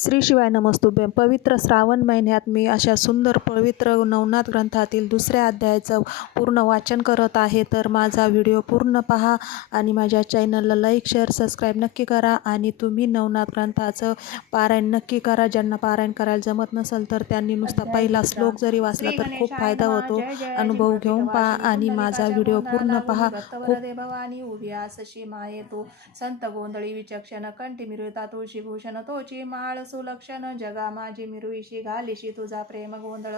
श्री शिवाय नमस्तुभ्यं. पवित्र श्रावण महिन्यात मी अशा सुंदर पवित्र नवनाथ ग्रंथातील दुसऱ्या अध्यायाचं पूर्ण वाचन करत आहे. तर माझा व्हिडिओ पूर्ण पहा आणि माझ्या चॅनलला लाईक, शेअर, सबस्क्राईब नक्की करा. आणि तुम्ही नवनाथ ग्रंथाचं पारायण नक्की करा. ज्यांना पारायण करायला जमत नसेल तर त्यांनी नुसता पहिला श्लोक जरी वाचला तर खूप फायदा होतो. अनुभव घेऊन पहा आणि माझा व्हिडिओ पूर्ण पहा. खूप भवानी उभ्यास माये तो संत गोंधळी विचक्षण कंठी मिळता तुळशी भूषण तोची माळ सुलक्षण जगा माझी मिरुईशी घालीशी तुझा प्रेम गोंधळ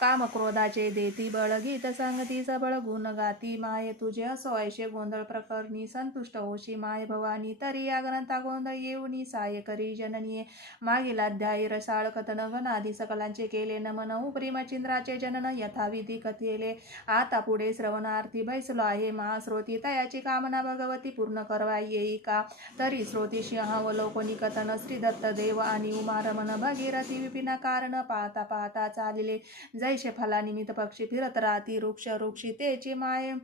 काम क्रोधाचे देती बळ गीत संगतीचा बळ गुण गाती माये तुझे असो ऐशे गोंधळ प्रकरणी संतुष्ट होशी माय भवानी तरी या ग्रंथा गोंधळ येऊनी साय करी जननीये मागील अध्यायी रसाळ कथन घनादी सकलांचे केले नमन उपरी मचिंद्राचे जनन यथाविधी कथेले आता पुढे श्रवणार्थी बैसलो आहे महाश्रोती तयाची कामना भगवती पूर्ण करवा येई का तरी श्रोती सिंहावलोकनी कथन श्री दत्त देव आणि उमारमन भगीरथी विपिन कारण पाहता पाहता चालिले जैसे फलानिमित्त पक्षी फिरत राहती वृक्षी तेची माय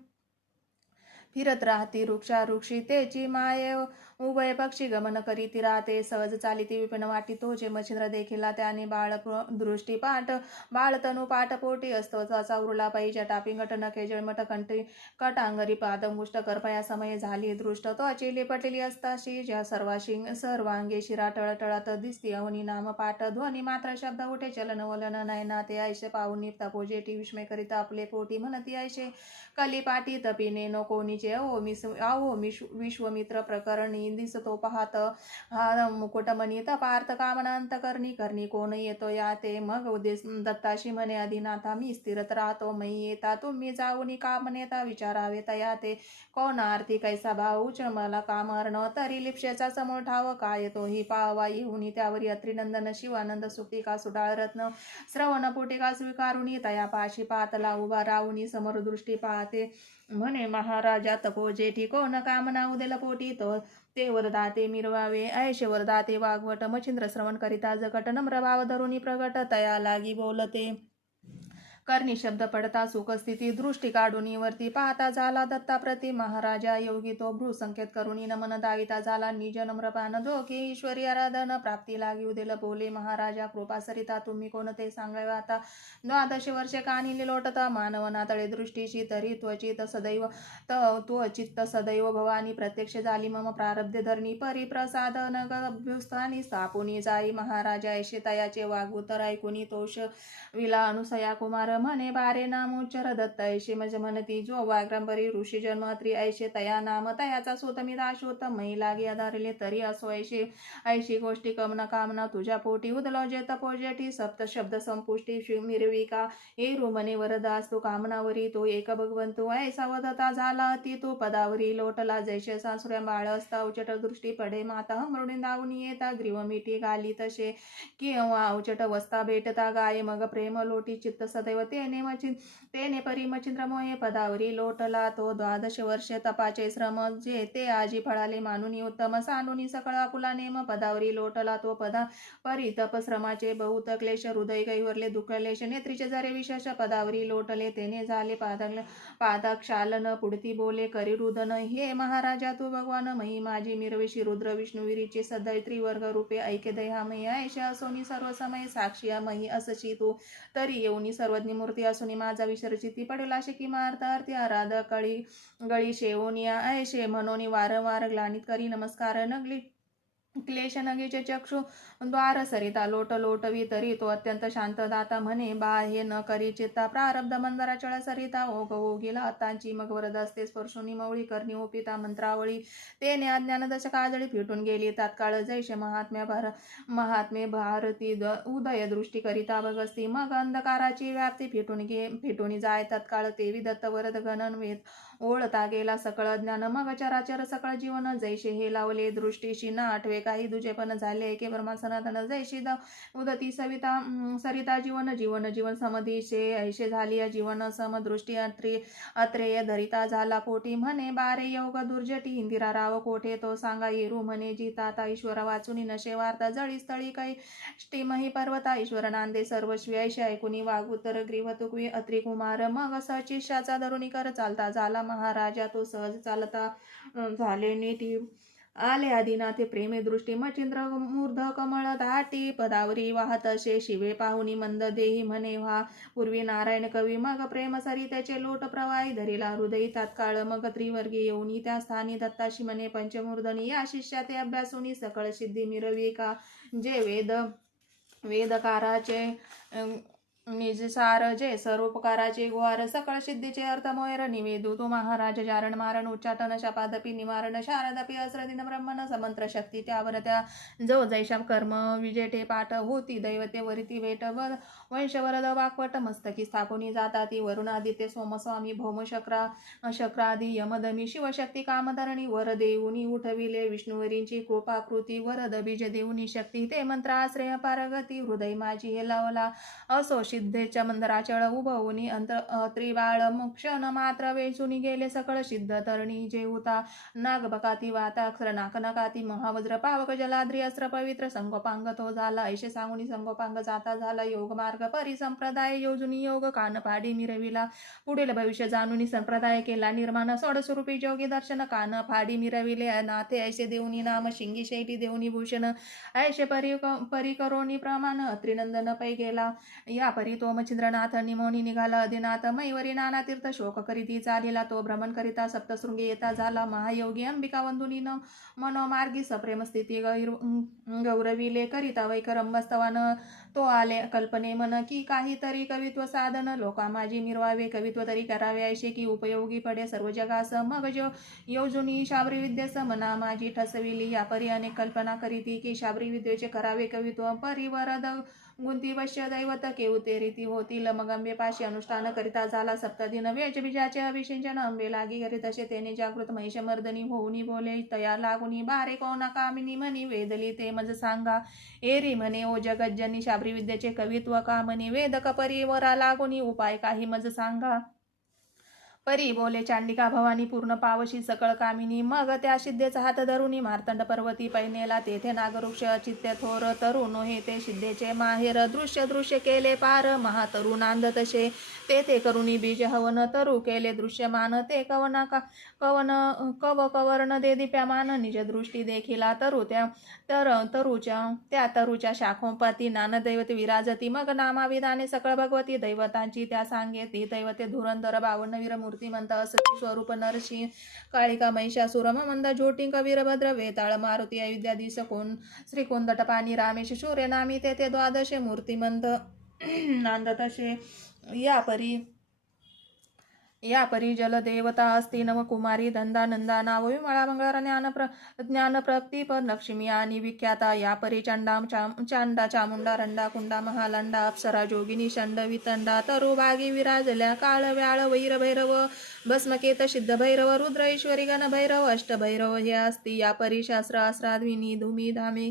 फिरत राहती वृक्षी तेची माये उभय पक्षी गमन करीती राहते सहज चालिती विपिन वाटी तोचे मच्छिंद्र देखिला त्याने बाळ दृष्टी पाठ बाळतनु पाठपोटी असतो त्याचा उरला पैच्या टापिंगट नखे जळमट कंठी कटांगरी पादमुष्ट करपया समय झाली दृष्ट त्वची लिपटली असताशी ज्या सर्वांगे शिरा टळटळत दिसती अवनी नाम पाठ ध्वनी मात्र शब्द उठे चलन वलन नयना ते ऐसे पाहुनी तपोजेटी विस्मय करीता आपले पोटी म्हणती ऐसे कलिपाटी तपिने नो कोणीचे अहो विश्वमित्र प्रकरणी दिसतो पाहत हा मुकुटमणित पार्थ कामनांत करणी कोण येतो या ते मग दत्ताशी म्हणे अधिनाथा मी स्थिरत राहतो मै येता तुम्ही जाऊनी कामनेता विचारावे तया ते कोण आरती कैसा भाऊच मला कामर्ण तरी लिप्सेचा समोर ठाव काय तो ही पावा येऊनी त्यावरी अत्रिनंदन शिवानंद सुक्ती का सुडाळ रत्न श्रवण पोटी का स्वीकारुनी तया पाशी पातला उभा राहुनी समोर दृष्टी पाहते म्हणे महाराजा तपोजेठी कोण कामना उदेल पोटी तो ते वरदाते मिरवावे ऐशे वरदाते वागवट मच्छिंद्र श्रवण करिता जगट नम्र भाव धरुनी प्रगट तया लागी बोलते कर्णी शब्द पडता सुखस्थिती दृष्टी काढून वरती पाहता झाला दत्ता प्रति महाराजा योगी तो भ्रू संकेत करुणी नमन दाविता झाला निज नम्रपान दोघे ईश्वरी आराधन प्राप्ती लागी उदेल बोले महाराजा कृपा सरिता तुम्ही कोणते सांगावे आता 12 वर्षे कानिले लोटता मानवना तळे दृष्टीशी तरी त्वचित सदैव त्वचित्त सदैव भवानी प्रत्यक्ष झाली मम प्रारब्धे धरणी परिप्रसादन अभ्युस्थानी स्थापुनी जाई महाराजा ऐशे तयाचे वागुतर ऐकुनी तोष विला अनुसया कुमार म्हणे बारे नाम उच्चर दत्त ऐशे मज म्हणती जो वाग्रंबरी ऋषी जन्मत्री ऐशे तया नाम तयाचा सोतमी दाशोत मै लागे आधारले तरी असो ऐशे ऐशी गोष्टी कमना कामना तुझ्या पोटी उदलो जे तपोजेठी सप्त शब्द संपुष्टी मिरविका येरू मने वरदास तू कामनावरी तो एक भगवंतू ऐसा वदता झाला अति तू पदावरी लोटला जैसे सासुऱ्या बाळ असता उचट दृष्टी पडे माता मृणी दावून येता ग्रीव मिठी घाली तसे किंवा उचट वस्ता भेटता गाय मग प्रेम लोटी चित्त सदैव तेने परी मच्छिंद्र मोहे पदावरी लोटला तो 12 वर्षे तपाचे श्रम जे ते आजी फळाले मानुनी उत्तम सानुनी सकळ आपुला नेम पदावरी लोटला तो पदा परी तपश्रमाचे बहुत क्लेश हृदय कैवरले दुःखलेश नेत्रीचे जरे विशेष पदावरी लोटले तेने झाले पादक्षालन पुढती बोले करी रुदन हे महाराजा तू भगवान मही माझी मिरविशी रुद्र विष्णुवीरीचे सदै त्रिवर्ग रूपे ऐके दयामयी ऐशे असोनी सर्व समय साक्षी मही असशी तू तरी येऊनी सर्वज्ञ मूर्ती असुनी माझा विसर्जिती पडेल असे की मार्तार्थी आराध गळी शेवनिया ऐशे म्हणून वारंवार ग्लानित करी नमस्कार नगली क्लेश नगेचे चक्षु द्वार सरिता लोट लोटवी तरी तो अत्यंत शांत दाता म्हणे बा हे न करी चित्ता प्रारब्ध मंदरा चळ सरिता ओघ ओघिला अत्तांची मग वरद असते स्पर्शुनी मवळी करणी ओपिता मंत्रावळी तेने अज्ञान दश काजळी फिटून गेली तात्काळ जैसे महात्मे भारती उदय दृष्टी करिता बगस्ती मग अंधकाराची व्याप्ती फिटून जाय तत्काळ तेवी दत्त वरद गणन वेद ओळता गेला सकळ ज्ञान मग चराचर सकळ जीवन जैसे हे लावले दृष्टीशी न आठवे काही दुजेपण झाले एके ब्रह्मा सनातन जैशी उदती सरिता जीवन समधीशे ऐशे झाली जीवन समदृष्टी अत्रेय धरिता झाला पोटी म्हणे बारे योग दुर्जटी इंदिरा राव कोठे तो सांगा येरू म्हणे जिताता ईश्वर वाचुनी नशे वार्ता जळी स्थळी काही ष्टीमही पर्वता ईश्वर नांदे सर्वस्वी ऐशे ऐकुनी वागुतर ग्रीव तुकवी अत्रिकुमार मग सचिष्याचा धरुणी कर चालता झाला महाराजा तो सहज चालता झाले नीटी आले आदिनाथे प्रेमे दृष्टी मचिंद्र मूर्ध कमळ धाटी पदावरी वाहत असे शिवे पाहुनी मंद देही म्हणे व्हा पूर्वी नारायण कवी मग प्रेम सरी त्याचे लोट प्रवाही धरिला हृदयी तात्काळ मग त्रिवर्गी येऊनी त्या स्थानी दत्ताशी म्हणे पंचमूर्धनी या शिष्या ते अभ्यासुनी सकळ सिद्धी मिरवी का जे वेदकाराचे निजसार जे सर्वोपकाराचे गुहार सकळ सिद्धीचे अर्थ मोयर निवेदू तो महाराज जारण मारण उच्चाटन शपादपी निवारण शारदपी अस्रदिन ब्रह्मण समंत्र शक्ती त्यावर त्या जो जैशा कर्म विजेटे पाठ होती दैवते वरिती वेट वंशवरद वाकवट मस्तकी स्थापनी जाता ती वरुणादित्य सोमस्वामी भौम शक्रादी यमदमी शिवशक्ती कामधरणी वर देऊनी उठविले विष्णुवरींची कृपाकृती वरद बीज देऊनी शक्ती ते मंत्र आश्रय पारगती हृदय माझी हे लावला असो सिद्धेच्या मंदराचळ उभवूनी त्रिबाळ क्षण मात्र वेचुनी गेले सकळ सिद्ध तरणी जेवता नागबकाती वाताक्षर नाकनकाती महावज्र पावक जलाद्री अस्त्र पवित्र संगोपांग तो झाला ऐशे सांगुनी संगोपांग जाता झाला योग मार्ग परिसंप्रदाय योजुनी योग कानपाडी मिरविला पुढील भविष्य जाणुनी संप्रदाय केला निर्माण सोडस्वरूपी जोगी दर्शन कान फाडी मिरविले नाथे ऐसे देऊनी नाम शिंगी शैली देऊनी भूषण ऐशे परिकरोनी प्रमाण त्रिनंदन पै गेला या परी तो मच्छिंद्रनाथ निमोनी निघाला अधिनाथ मैवरी नाना तीर्थ शोक करीती चालिला तो भ्रमण करिता सप्तशृंगी येता झाला महायोगी अंबिका वंदुनी मनोमार्गी सप्रेम स्थिती गौरविले करिता वैकरंबस्तवन तो आले कल्पने मन की काहीतरी कवित्व साधन लोका माझी मिरवावे कवित्व तरी करावे ऐशे की उपयोगी पडे सर्व जगास मग जो योजुनी शाबरी विद्येस मना माझी ठसविली या परी अनेक कल्पना करीती की शाबरी विद्येचे करावे कवित्व परिवरद गुंती वश्य दैवत केवते रीती होतील मग अंबे पाशी अनुष्ठान करिता झाला सप्तदिन वेज बीजाचे अभिषेचन अंबे लागी करीत असे तेने जागृत महिष मर्दनी होऊनी बोले तया लागुनी बारे कोणा कामिनी म्हणी वेदली ते मज सांगा एरी म्हणे ओ जगज्जनी शाबरी विद्येचे कवित्व का म्हणी वेदक परिवरा लागुनी उपाय काही मज सांगा परी बोले चांडिका भवानी पूर्ण पावशी सकळ कामिनी मग त्या सिद्धेचा हात धरुनी मार्तंड पर्वती पैनेला तेथे नागवृक्ष चित्ते थोर तरुण हे ते सिद्धेचे माहेर दृश्य केले पार महातरुण नांद तसे ते करुणी बीज हवन तरु केले दृश्यमान ते कवर्ण दे दिप्यमान निज दृष्टी देखिला तरुच्या शाखोपती नानदैवत विराजती मग नामाविधाने सकळ भगवती दैवतांची त्या सांगेती दैवते धुरंधर 52 वीर मूर्तिमंत असती स्वरूप नरसिंह काळिका महिषासुर मंद ज्योतिंक वीरभद्र वेताळ मारुती अयोध्याधीश श्री कोंदटपाणी रामेश शूर्य नामी तेथे द्वादशे मूर्तिमंत नांद तसे या परी जलदेवता असती नवकुमारी दंदा नंदा नाव विमळा मंगळ ज्ञानप्रप्तीपद लक्ष्मी आणि विख्याता या परी चांडा चामुंडा रंडा कुंडा महालंडा अप्सरा जोगिनी षंड वितंडा तरुभागी विराजल्या काळ व्याळ वैर भैरव भस्मकेत सिद्ध भैरव रुद्र ईश्वरी गण भैरव अष्टभैरव हे असती या परी शास्त्र अस्राद्विनी धुमी धामी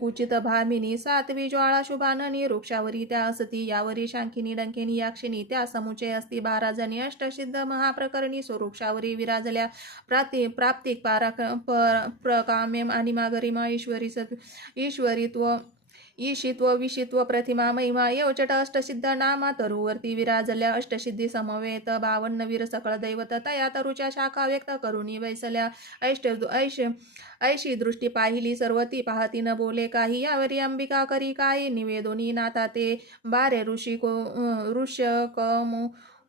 कुचित भामिनी सातवी ज्वाळा शुभाननी वृक्षावरी त्या असती यावरी शांकिनी डंकिनी याक्षिणी त्या समुचे असती 12 जणी अष्टसिद्ध महाप्रकरणी स्वरूक्षावरी विराजल्या प्राप्तिक प्रकामे आणि मागरिमा ईश्वरीत्व ईशित्व विशित्व प्रतिमा महिमा येवचट अष्टसिद्ध नामा तरुवर्ती विराजल्या अष्टसिद्धी समवेत 52 वीर सकळ दैवत तया तरुच्या शाखा व्यक्त करुणी वैसल्या ऐशी दृष्टी पाहिली सर्वती पाहती न बोले काही यावरी अंबिका करी काही निवेदोनी नाता ते 12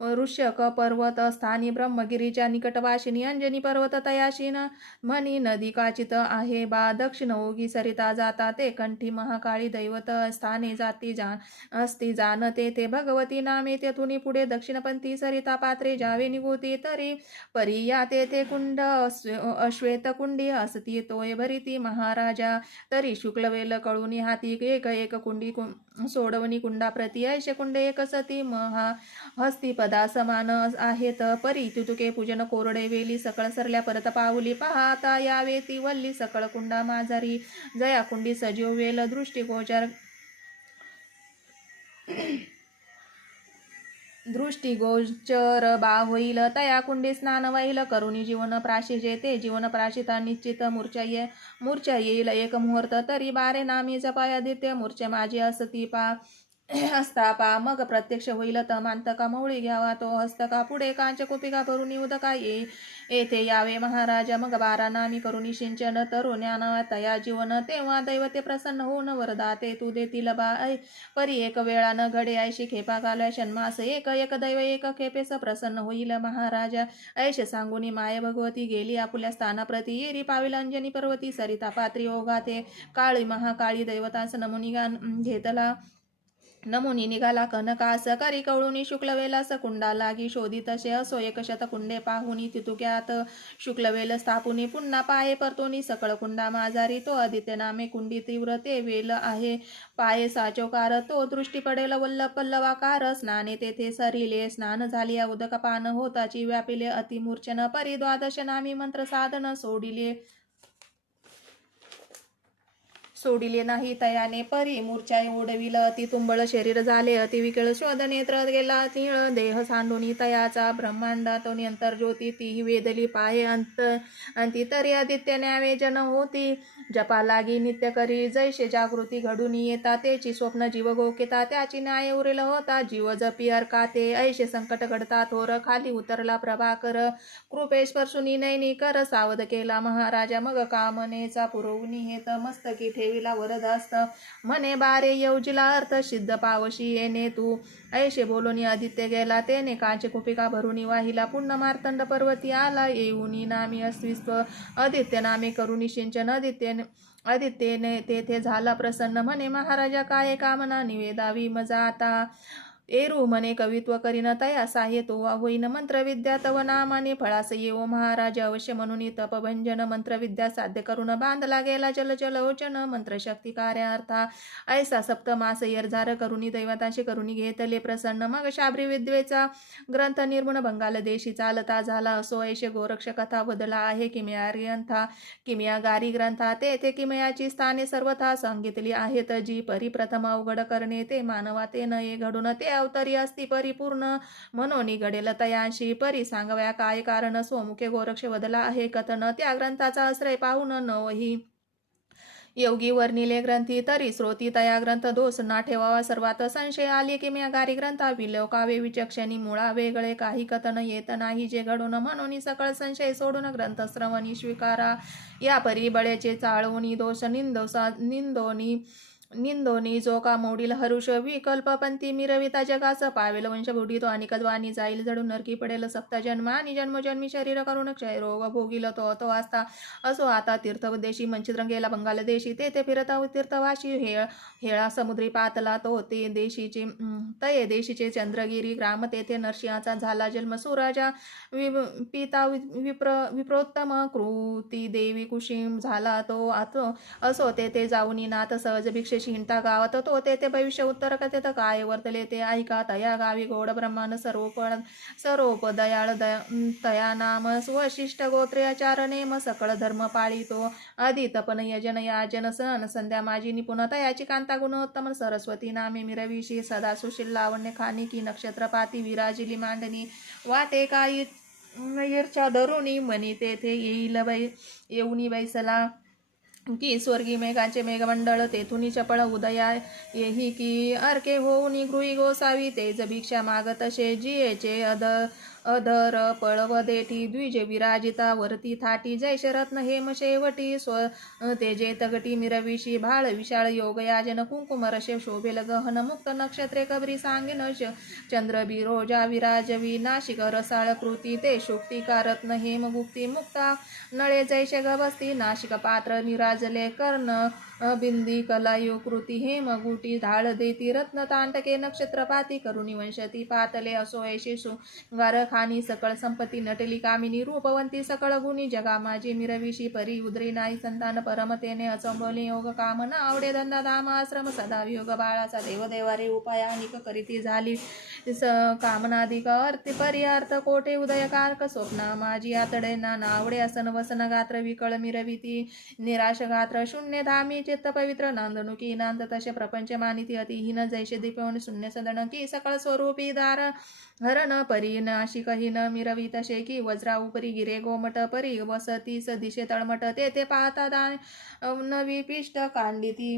ऋष्यक पर्वत स्थानी ब्रह्मगिरीच्या निकटवाशिनी अंजनी पर्वत तयाशीन म्हणी नदी काचित आहे बा दक्षिण ओगी सरिता जाता ते कंठी महाकाळी दैवत स्थाने जाती असती जानते ते भगवती नामे तेथुनी पुढे दक्षिणपंथी सरिता पात्रे जावे निघोती तरी परी या तेथे कुंड अश्वेत कुंडी असती तोय भरिती महाराजा तरी शुक्लवेल कळुनी हाती एक कुंडी सोडवणी कुंडा प्रति ऐशे कुंडे एक सती महा हस्ती पदा समान आहेत परी तुतुके पूजन कोरडे वेली सकळ सरल्या परत पाऊली पाहता यावे ती वल्ली सकळ कुंडा माझारी जया कुंडी सजीव वेल दृष्टिगोचर बा होईल तया कुंडी स्नान वाईल करुणी जीवन प्राशिजे ते जीवन प्राशिता निश्चित मूर्छा येईल एक मुहूर्त तरी 12 नामी जपायादित्य मूर्छे माझी असती हस्ता पा मग प्रत्यक्ष होईल तर मांतका मौळी घ्यावा तो हस्तका पुढे कांच कुपिका भरून उदका येथे यावे महाराजा मग 12 नामी करुणी सिंचन तरुण्या तया जीवन तेव्हा दैवते प्रसन्न होऊन वरदाते तू देतील बाय परी एक वेळानं घडे ऐशी खेपा घालय षण्मास एक एक दैव एक खेपेस प्रसन्न होईल महाराजा ऐशे सांगुनी माय भगवती गेली आपुल्या स्थानाप्रती येरी पाविल अंजनी पर्वती सरिता पात्री ओघाते काळी महाकाळी दैवतास नमुनी घेतला नमुनी निघाला कनकास करी कवळुनी शुक्लवेलास कुंडा लागी शोधी तसे असो एक शतकुंडे पाहुनी तितुक्यात शुक्लवेल स्थापुनी पुन्हा पाये परतोनी सकळ कुंडा माझारी तो आदित्य नामे कुंडी तीव्र ते वेल आहे पाये साचोकार तो दृष्टी पडेल वल्ल पल्लवाकार स्नाने तेथे सरिले स्नान झाली उदक पान होताची व्यापिले अतिमूर्छन परी द्वादश नामी मंत्र साधन सोडिले नाही तयाने परी मूर्छा ओढविल अति तुंबळ शरीर झाले अति विकळ शोध नेत्र गेला तिळ देह सांडुनी तयाचा ब्रह्मांडात अंतर ज्योती ती वेदली पाहे अंती तरी आदित्य न्यावे जन होती जपा लागी नित्य करी जैसे जागृती घडून येता तेची स्वप्न जीव गोकेता त्याची न्याय उरेल होता जीव जपी अर्काते ऐशे संकट घडता थोर खाली उतरला प्रभाकर कृपेश्वर नैनी कर सावध केला महाराजा मग कामनेचा पुरवणी हेत मस्तकी ठेविला वरदास्त म्हणे बारे येवजिला अर्थ सिद्ध पावशी येणे तू ऐशे बोलोनी आदित्य गेला तेने कांचे कुपिका भरुनी वाहिला पुन्हा मार्तंड पर्वती आला येऊनी नामी अस्तित्व आदित्य नामे करुणी सिंचन आदित्यने तेथे झाला प्रसन्न म्हणे महाराजा काय कामना निवेदावी मजा आता एरू म्हणे कवित्व करीन तया साह्य तो होईन मंत्रविद्या तव नामाने फळास येवो महाराज अवश्य म्हणून तपभंजन मंत्रविद्या साध्य करून बांधला गेला जल जल ओचन मंत्रशक्ती कार्यार्था ऐसा सप्तमास येरझार करुणी दैवताशी करुणी घेतले प्रसन्न मग शाबरी विद्वेचा ग्रंथ निर्गुण बंगाल देशी चालता झाला असो ऐशे गोरक्ष कथा बदला आहे किमयागारी ग्रंथा तेथे किमयाची स्थाने सर्वथा सांगितली आहेत जी परिप्रथम अवघड करणे ते मानवा ते नये घडून ते अवतरी असती परिपूर्ण म्हणून घडेल तयाशी परी सांगव्या काय कारण स्वमुखे गोरक्ष बदला आहे कथन त्या ग्रंथाचा आश्रय पाहून नवही योगी वर्णिले ग्रंथी तरी श्रोती तया ग्रंथ दोष ना ठेवावा सर्वात संशय आली की गारी ग्रंथा विलोकावे विचक्षणी मुळा वेगळे काही कथन येत नाही जे घडून म्हणून सकळ संशय सोडून ग्रंथ श्रवणी स्वीकारा या परी बळेचे चाळवणी दोष निंदोनी जो का मोडील हरुष विकल्पपंथी मिरविता जगास पावेल वंश बुडीतो आणि कद्वानी जाईल जडून नरकी पडेल सप्त जन्म आणि जन्मोजन्मी शरीर करून क्षय रोग भोगिल तो असता असो आता तीर्थदेशी मंचित रंगेला बंगाल देशी तेथे फिरता तीर्थवाशी हेळा समुद्री पातला तो ते देशीचे चंद्रगिरी ग्राम तेथे नरसिंहाचा झाला जन्म सुराजा पिता विप्रोत्तम कृती देवी कुशीम झाला तो असो तेथे जाऊनी नाथ सहज भिक्षेशी हिंडता गावात तो तेथे भविष्य उत्तर कथेत काय वर्तले ते ऐका तया गावी गोड ब्रह्मांड सरोप दयाळ तया नाम स्वशिष्ट गोत्र्याचार नेम सकळ धर्म पाळितो आधी तपन यजन याजन सन संध्या माझी निपुण तयाची कांता गुणोत्तम सरस्वती नामे मिरविशी सदा सुशील लावण्य खानी की नक्षत्रपाती विराजिली मांडणी वाटे काही ईर्षा धरुणी मनी तेथे येऊनी बैसला की स्वर्गी मेघांचे मेघमंडळ तेथुनी चपळ उदया येही की अर्के होऊनी गृही गोसावी तेज भिक्षा मागत शे जियेचे अधर पळव देठी द्विज विराजिता वरती थाटी जैश रत्न हेम शेवटी तेजे तगटी मिरविशी भाळ विशाळ योग याजन कुंकुम रशे शोभेल गहन मुक्त नक्षत्रे कबरी सांगिन चंद्र बिरोजा विराजवी नाशिक रसाळ कृती ते शोक्तिका रत्न हेम गुप्ती मुक्ता नळे जैश गवस्ती नाशिक पात्र निराजले कर्ण बिंदी कलायु कृती हेम गुटी धाळ देती रत्न तांटके नक्षत्रपाती करुणी वंशती पातले असो ऐशे शृंगार खानी सकळ संपत्ती नटली कामिनी रूपवंती सकळ गुणी जगा माझी मिरविशी परी उद्री नाही संतान परमतेने अचंबले योग कामना आवडे धंदा धाम आश्रम सदा वियोग बाळाचा देवदेवारे उपायानिक करीती झाली कामनाधिक अर्थ पर्यार्थ कोठे उदयकारक स्वप्ना माझी आतडेना नावडे असन वसन गात्र विकळ मिरविती निराश गात्र शून्य धामी चित्त पवित्र नांदणुकी नांद तसे प्रपंच मानिती अतिहीन जैसे दीपवण शून्य सदन की सकळ स्वरूपी दार हरण परी नाशिकहीन मिरवी तसे की वज्रा उपरी गिरे गोमट परी वसतीस दिशे तळमट तेथे पाहता नवी पिष्ट कांडिती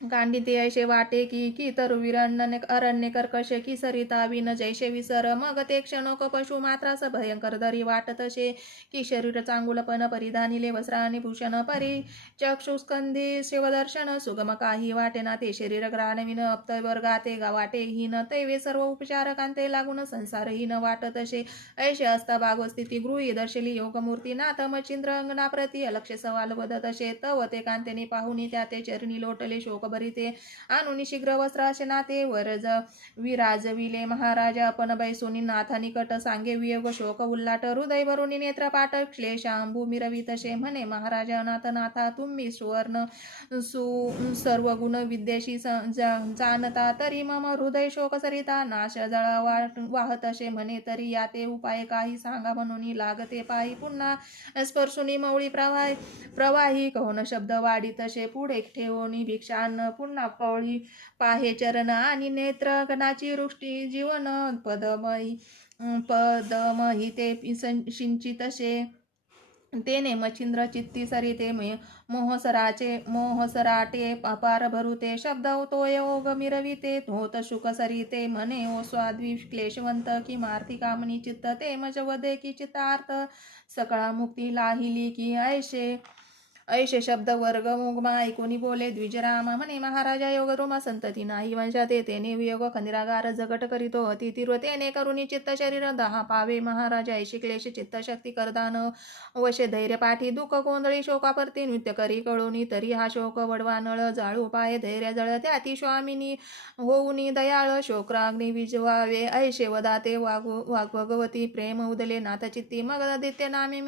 गांडिते ऐसे वाटे की तरुवीर अरण्य कर्कश की सरिता विन जैसे विसर मग ते क्षणोक पशु मात्रास भयंकर दरी वाटत असे की शरीर चांगुलपण परिधानिले वस्त्राने भूषण परी चक्षुस्कंधी शिवदर्शन सुगम काही वाटेना ते शरीर ग्राणविन अप्तवर गाते वाटेहीन तैवे सर्व उपचार कांते लागून संसारहीन वाटत असे ऐसे असता भागवस्थिती गृही दर्शली योगमूर्ती नाथ मचिंद्र अंगणाप्रती अलक्ष सवाल वदत असे तव ते कांतेने पाहुनी त्या ते चरणी लोटले शोक भरिते आणून शीघ्र वस्त्राचे नाते वरज विराजविले महाराजा आपण बैसोनी नाथा निकट सांगे वियोग शोक उल्लाट हृदय भरुनी नेत्रपाट क्लेशांबू मिरवितसे म्हणे महाराजा नाथा तुम्ही सुवर्ण सर्व गुण विद्येशी जाणता तरी मम हृदय शोक सरिता नाश जळा वाहत असे म्हणे तरी याते उपाय काही सांगा म्हणून लागते पायी पुन्हा स्पर्शुनी मवळी प्रवाही कहून शब्द वाढीत असे पुढे ठेवून भिक्षान पुन्हा पवळी पाहे चरण आणि नेत्र गणाची वृष्टी जीवन पदमही ते सिंचित असे तेने मच्छिंद्र चित्ती सरिते मोहसराटे पार भरुते शब्द तो योग मिरविते होत शुक सरिते म्हणे ओ स्वाद्वी क्लेशवंत की मार्थी कामनी चित्त ते मजवदे की चित्तार्थ सकळा मुक्ती लाहिली की ऐशे शब्द वर्ग मुगमा ऐकोनी बोले द्विजराम म्हणे महाराजा योग रोमा संतती नाही वंशात तेने वियोग खंदिरागार जगट करीतो अति तीव्र तेने करुणी चित्त शरीर दहा पावे महाराजा ऐशी क्लेश चित्त शक्ती करदान वशे धैर्य पाठी दुःख गोंधळी शोकापरती नृत्य करी कळोनी तरी हा शोक वडवा नळ जाळू पाय धैर्य जळ त्याती स्वामिनी होऊनी दयाळ शोकराग्नी विजवावे ऐशे वदाते वाग भगवती प्रेम उदले नाथ चित्ती मग आदित्य नामे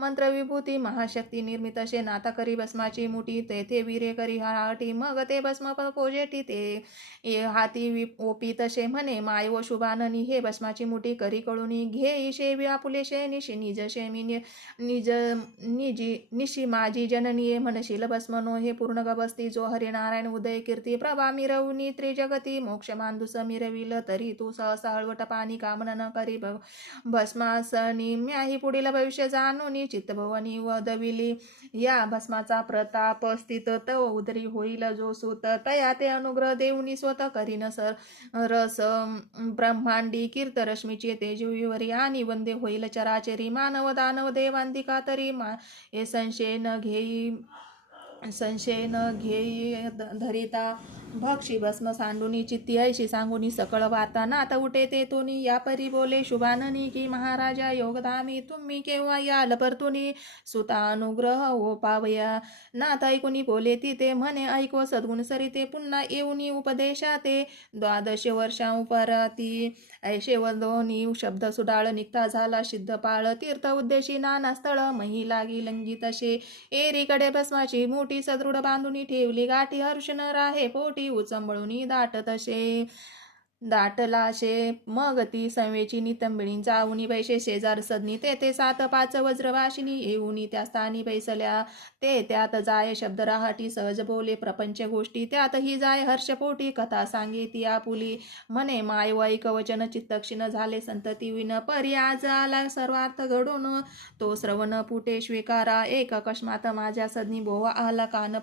मंत्र विभूती महाशक्ती निर्मित असे नाथा करी भस्माची मुठी तेथे विरे करी हाटी मग ते भस्म पोजेटी ते हाती ओपी तसे म्हणे माय व शुभाननी हे भस्माची मुठी करी कळूनी घे इशे व्यापुलेशे निशी निज शेमी निशी माझी जननीये म्हणशील भस्मनो हे पूर्ण गबस्ती जो हरिनारायण उदय कीर्ती प्रभा मिरवुनी त्रिजगती मोक्ष मांदुस मिरविल तरी तू सहसा हळवट पाणी कामना न करी भस्मासनी म्याही पुढील भविष्य जाणूनी चित्तभवनी वदविली या भस्माचा प्रताप स्थित तव उदरी होईल जो सुत तया ते अनुग्रह देऊनी स्वतः करीन सर रस ब्रह्मांडी कीर्त रश्मीचे तेजवीवरी आणि वंदे होईल चराचरी मानव दानव देवांतिका तरी हे संशय न घेई धरिता भक्षी भस्म सांडुनी चित्ती ऐशी सांगुनी सकळ वार्ता नाथ उठे ते तोनी या परी बोले शुभाननी की महाराजा योगधामी तुम्ही केव्हा याल परतुनी सुता अनुग्रह ओ पावया नाथ ऐकुनी बोले तिथे म्हणे ऐको सद्गुण सरिते पुन्हा येऊनी उपदेशाते 12 वर्षा उपराती ऐशे वदोनी शब्द सुडाळ निघता झाला सिद्ध पाळ तीर्थ उद्देशी नाना स्थळ मही लागी लंगित असे एरीकडे भस्माची मोठी सदृढ बांधुनी ठेवली गाठी हर्षण राहे पोटी उचंबळुनी दाटलाशे मग ती संवेची नितंबिणी जाऊनी बैशे शेजार सदनी तेथे 7-5 वज्रवाशिनी येऊनी त्या स्थानी बैसल्या ते त्यात जाय शब्द राहाटी सहज बोले प्रपंच गोष्टी त्यातही जाय हर्षपोटी कथा सांगे ती आपुली म्हणे माय वैक वचन चित्तक्षीण झाले संतती विन परी आज आला सर्वार्थ घडून तो श्रवण पुटे स्वीकारा एक अकस्मात माझ्या सदनी बोवा आला कान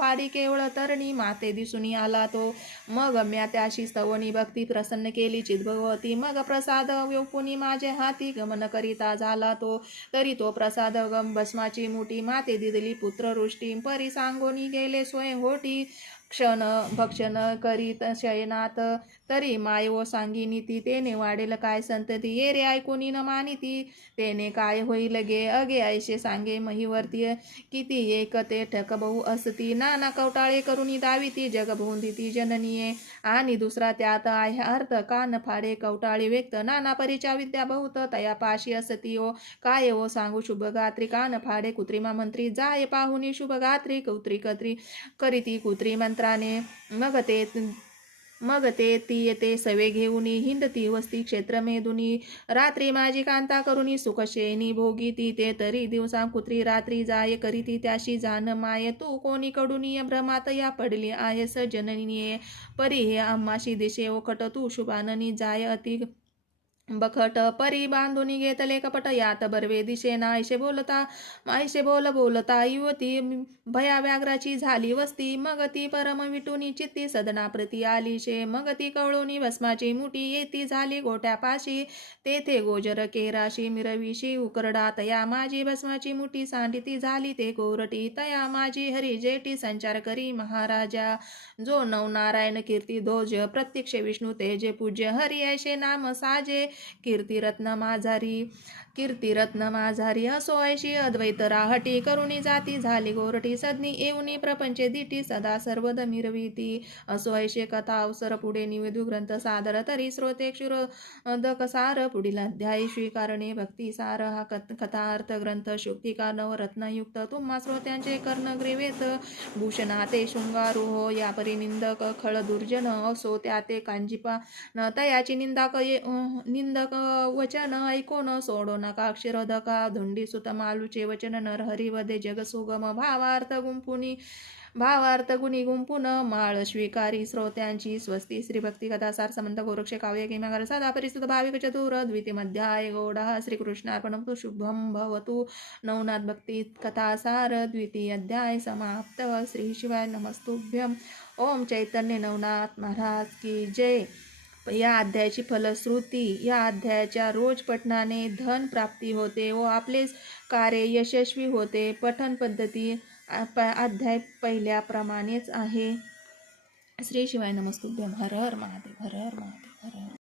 फाडी केवळ तरणी माते दिसूनी आला तो मग म्या त्याशी स्तवनी भक्ती प्रसन्न केली चिद्भगवती मग प्रसाद व्योपुनी माझे हाती गमन करिता झाला तो तरी तो प्रसाद भस्माची मुठी माते दिदली पुत्र रुष्टी परी सांगोनी गेले स्वयं होटी क्षण भक्षण करीत शयनात तरी मायवो सांगिनी ती तेने वाढेल काय संतती ये रे ऐकुनी न मानिती तेने काय होईल गे अगे ऐशे सांगे महिवर्ती किती एक ते ठक बहु असती नाना कवटाळे करुनी दाविती जग भोंदिती जननीये आणि दुसरा त्यात आहे अर्थ कान फाडे कवटाळे व्यक्त नाना परीच्या विद्या बहुत तया पाशी असती ओ काय ओ सांगू शुभगात्री कान फाडे कुत्रिमा मंत्री जाय पाहुनी शुभगात्री कौत्री कत्री करीती कुत्री मंत्राने मग ते ती येते सवे घेऊनी हिंडती वस्ती क्षेत्र मेदुनी रात्री माझी कांता करुनी सुखशेनी भोगी ती ते तरी दिवसा कुत्री रात्री जाय करीती त्याशी जान माय तू कोणी कडुनी भ्रमात या पडली आहेस जननीये परी हे आम्हाशी दिशे ओकट तू शुभाननी जाय अति बखट परी बांधून घेतले कपट यात बर्वे दिशेना ऐशे बोलता युवती भया व्याघ्राची झाली वस्ती मग ती परम विटुनी चित्ती सदना प्रती आलीशे मग ती कवळुनी भस्माची मुठी येती झाली गोट्यापाशी तेथे गोजर केराशी मिरविशी उकरडा तया माझी भस्माची मुठी सांडिती झाली ते कोरटी तया माझी हरी जेठी संचार करी महाराजा जो नवनारायण कीर्ती ध्वज प्रत्यक्ष विष्णू तेजे पूज्य हरी ऐशे नाम साजे कीर्तिरत्न माझारी असो ऐशी अद्वैत राहटी करुणी जाती झाली गोरटी सदनी येऊनी प्रपंचे दिटी सदा सर्वद मिरविती असो ऐशे कथा अवसर पुढे निवेदू ग्रंथ सादर तरी श्रोते क्षुरोदकसार पुढील अध्यायी स्वीकारणे भक्तिसार हा कथा अर्थ ग्रंथ शुक्तिका नवरत्नयुक्त तुम्हा श्रोत्यांचे कर्ण ग्रेवेत भूषणा ते शृंगारू हो या परिनिंदक खळ दुर्जन असो त्या ते कांजिपा तयाची निंदक वचन ऐकोन सोडो नका अक्षरोदका धुंडी सुत मालूचे वचन नरहरिवदे जग सुगम भावार्थ गुणी गुंपुन माळ स्वीकारी श्रोत्यांची स्वस्ती श्री भक्ती कथा सार समंत गोरक्ष काव्य किमागर सदा परिस्तुत भाविक चतुर द्वितीय मध्याय गौडः श्रीकृष्णार्पणमस्तु शुभम भवतु नवनाथ भक्ती कथा सार द्वितीय अध्याय समाप्त श्री शिवाय नमस्तुभ्यम ओम चैतन्य नवनाथ महाराज की जय। या अध्यायाची फलश्रुती या अध्यायाच्या रोज पठणाने धन प्राप्ती होते व आपले कार्य यशस्वी होते। पठण पद्धती अध्याय पहिल्याप्रमाणेच आहे। श्री शिवाय नमस्तुभ्यम हर हर महादेव हर हर महादेव हर हर